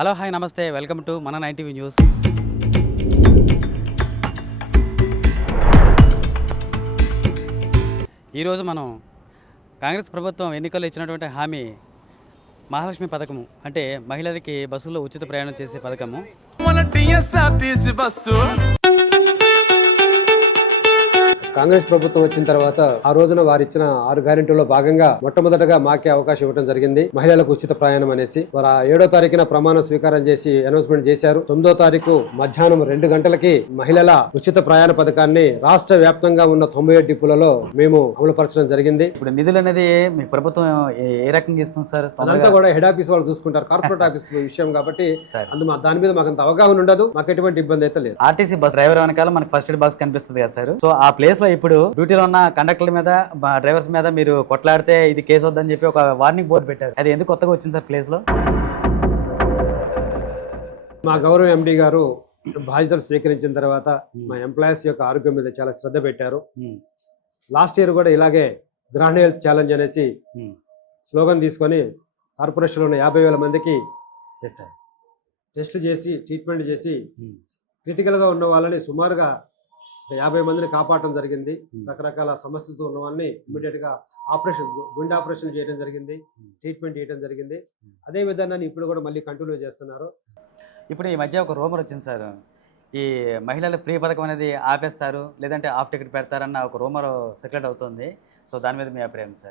Hello hi నమస్తే welcome to మన 9 news. ఈరోజు మనం కాంగ్రెస్ ప్రభుత్వం ఎన్నికల్లో ఇచ్చినటువంటి హామీ మహాలక్ష్మి పథకము, అంటే మహిళలకి బస్సులో ఉచిత ప్రయాణం చేసే పథకము. కాంగ్రెస్ ప్రభుత్వం వచ్చిన తర్వాత ఆ రోజున వారు ఇచ్చిన 6 గ్యారెంటీల్లో భాగంగా మొట్టమొదటగా మాకే అవకాశం ఇవ్వడం జరిగింది. మహిళలకు ఉచిత ప్రయాణం అనేసి వారు 7వ తారీఖున ప్రమాణ స్వీకారం చేసి అనౌన్స్మెంట్ చేశారు. 9వ తారీఖు మధ్యాహ్నం 2 గంటలకి మహిళల ఉచిత ప్రయాణ పథకాన్ని రాష్ట్ర వ్యాప్తంగా ఉన్న 97 డిపోలలో మేము అమలుపరచడం జరిగింది. ఇప్పుడు నిధులు అనేది మీ ప్రభుత్వం ఏ రకంగా ఇస్తుంది సార్? అదంతా కూడా హెడ్ ఆఫీస్ వాళ్ళు చూసుకుంటారు, కార్పొరేట్ ఆఫీస్ విషయం కాబట్టి దాని మీద మాకు అంత అవగాహన ఉండదు. మాకు ఎటువంటి ఇబ్బంది అయితే లేదు. ఆర్టీసీ బస్ డ్రైవర్ వెనకాల మనకి ఫస్ట్ ఎయిడ్ బాక్స్ కనిపిస్తుంది కదా సార్. సో ఆ ప్లేస్ లో ఇప్పుడు డ్యూటీలో ఉన్న కండక్టర్ల మీద డ్రైవర్స్ మీద మీరు కొట్లాడితే ఇది కేసు వద్దని చెప్పి ఒక వార్నింగ్ బోర్డు పెట్టారు. అది ఎందుకు కొత్తగా వచ్చింది సార్ ప్లేస్ లో? మా గౌరవ ఎండి గారు బాధ్యతలు స్వీకరించిన తర్వాత మా ఎంప్లాయీస్ యొక్క ఆరోగ్యం మీద చాలా శ్రద్ధ పెట్టారు. లాస్ట్ ఇయర్ కూడా ఇలాగే గ్రాండ్ హెల్త్ ఛాలెంజ్ అనేసి స్లోగన్ తీసుకొని కార్పొరేషన్లో ఉన్న 50,000 మందికి టెస్టులు చేసి ట్రీట్మెంట్ చేసి క్రిటికల్గా ఉన్న వాళ్ళని సుమారుగా 50 మందిని కాపాడటం జరిగింది. రకరకాల సమస్యలతో ఉన్న వాళ్ళని ఇమీడియట్గా గుండె ఆపరేషన్ చేయడం జరిగింది, ట్రీట్మెంట్ చేయడం జరిగింది. అదే విధానాన్ని ఇప్పుడు కూడా మళ్ళీ కంటిన్యూ చేస్తున్నారు. ఇప్పుడు ఈ మధ్య ఒక రూమర్ వచ్చింది సార్, ఈ మహిళల ఫ్రీ పథకం అనేది ఆపేస్తారు లేదంటే హాఫ్ టికెట్ పెడతారన్న ఒక రూమర్ సర్క్యులేట్ అవుతుంది. సో దాని మీద మీ అభిప్రాయం సార్?